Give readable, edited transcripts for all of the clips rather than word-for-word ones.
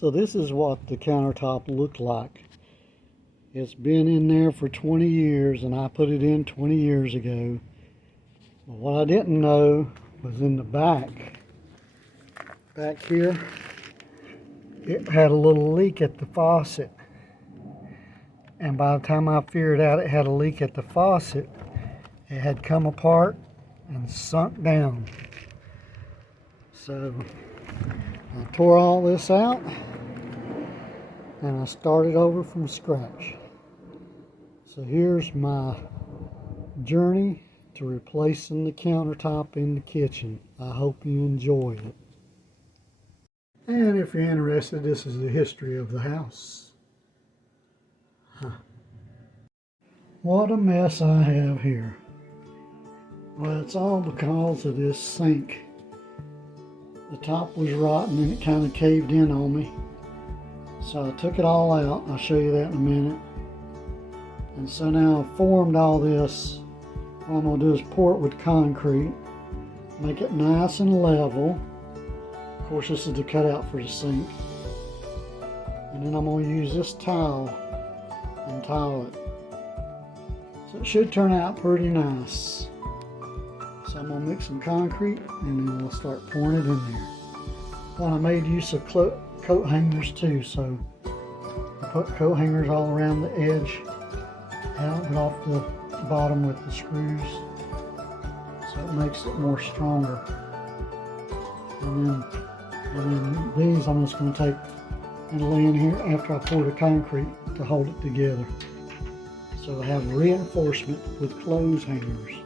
So this is what the countertop looked like. It's been in there for 20 years, and I put it in 20 years ago. But what I didn't know was in the back here, it had a little leak at the faucet. And by the time I figured out it had a leak at the faucet, it had come apart and sunk down. So I tore all this out and I started over from scratch. So here's my journey to replacing the countertop in the kitchen. I hope you enjoy it. And if you're interested, this is the history of the house. What a mess I have here. Well, it's all because of this sink. The top was rotten and it kind of caved in on me. So I took it all out. I'll show you that in a minute. And so now I've formed all this. What I'm going to do is pour it with concrete. Make it nice and level. Of course, this is the cutout for the sink. And then I'm going to use this towel and tile it. So it should turn out pretty nice. So I'm going to mix some concrete and then we'll start pouring it in there. Well, I made use of coat hangers too, so I put coat hangers all around the edge, out and off the bottom with the screws, so it makes it more stronger. And then these I'm just going to take and lay in here after I pour the concrete to hold it together. So I have reinforcement with clothes hangers.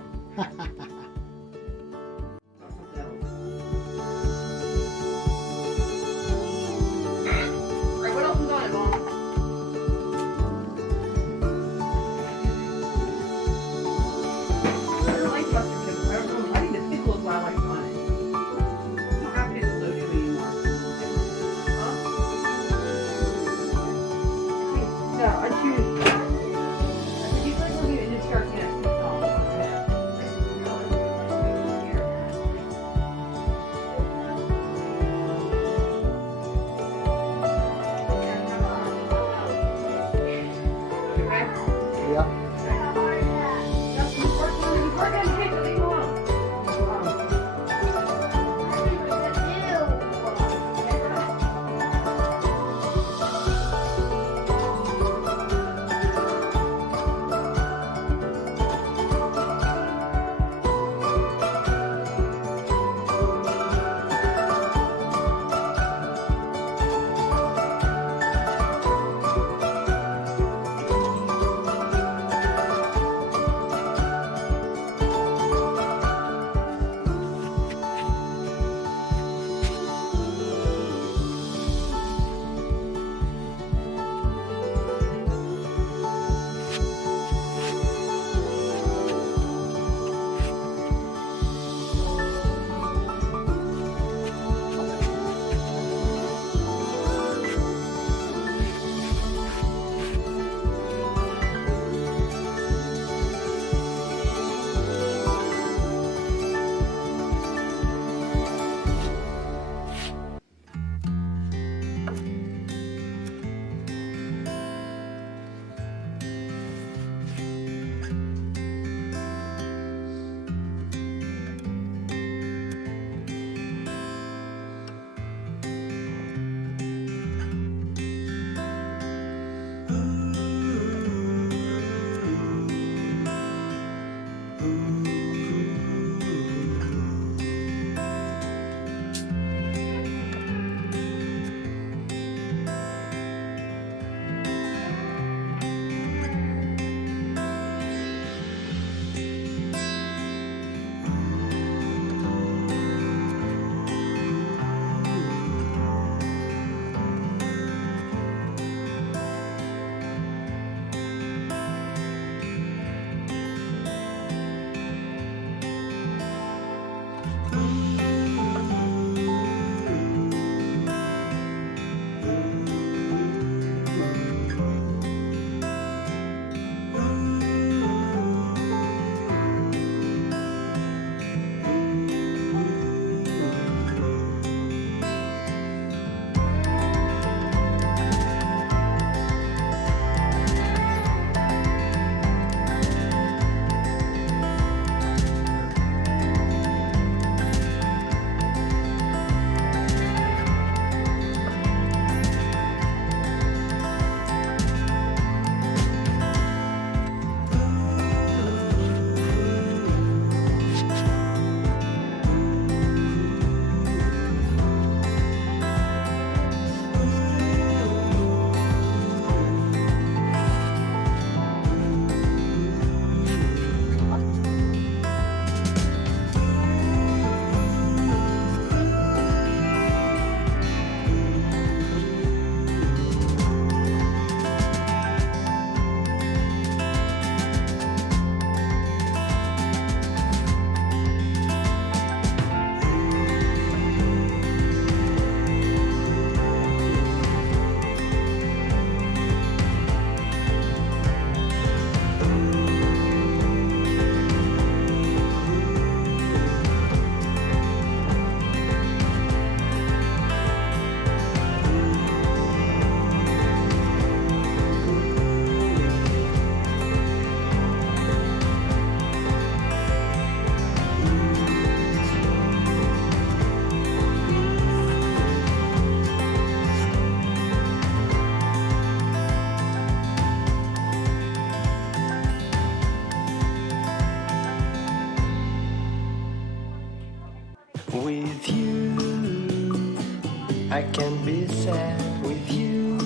I can't be sad with you.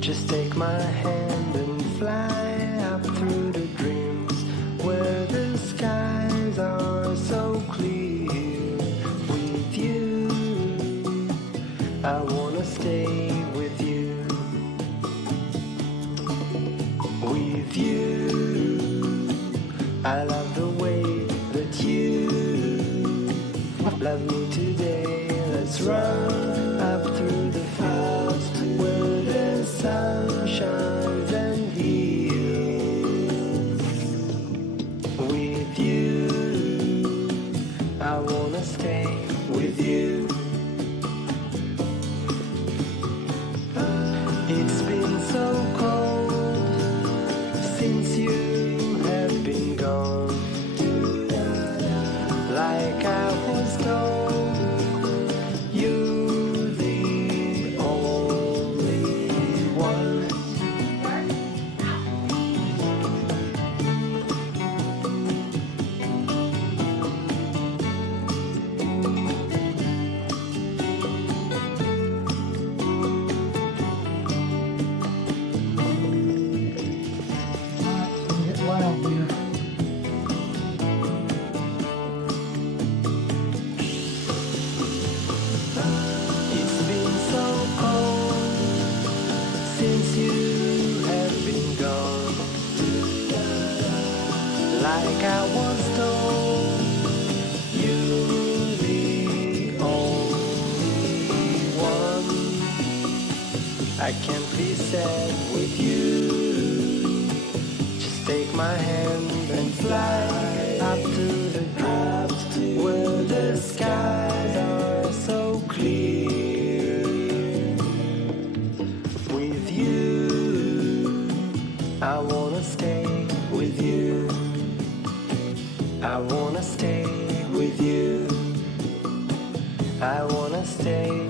Just take my hand and fly up through the dreams where the skies are so clear. With you, I wanna stay with you. With you, I love the way that you love me today. Let's run up through the fields where the sun shines and heals. With you, I wanna stay with you. It's been so cold since you have been gone. Like I was told, you're the only one. Get loud here. It's been so cold since you have been gone. Like I was told, you're the only one. I can't be sad with you. Just take my hand and fly up to the clouds where the skies are so clear. With you, I wanna stay with you. I wanna stay with you. I wanna stay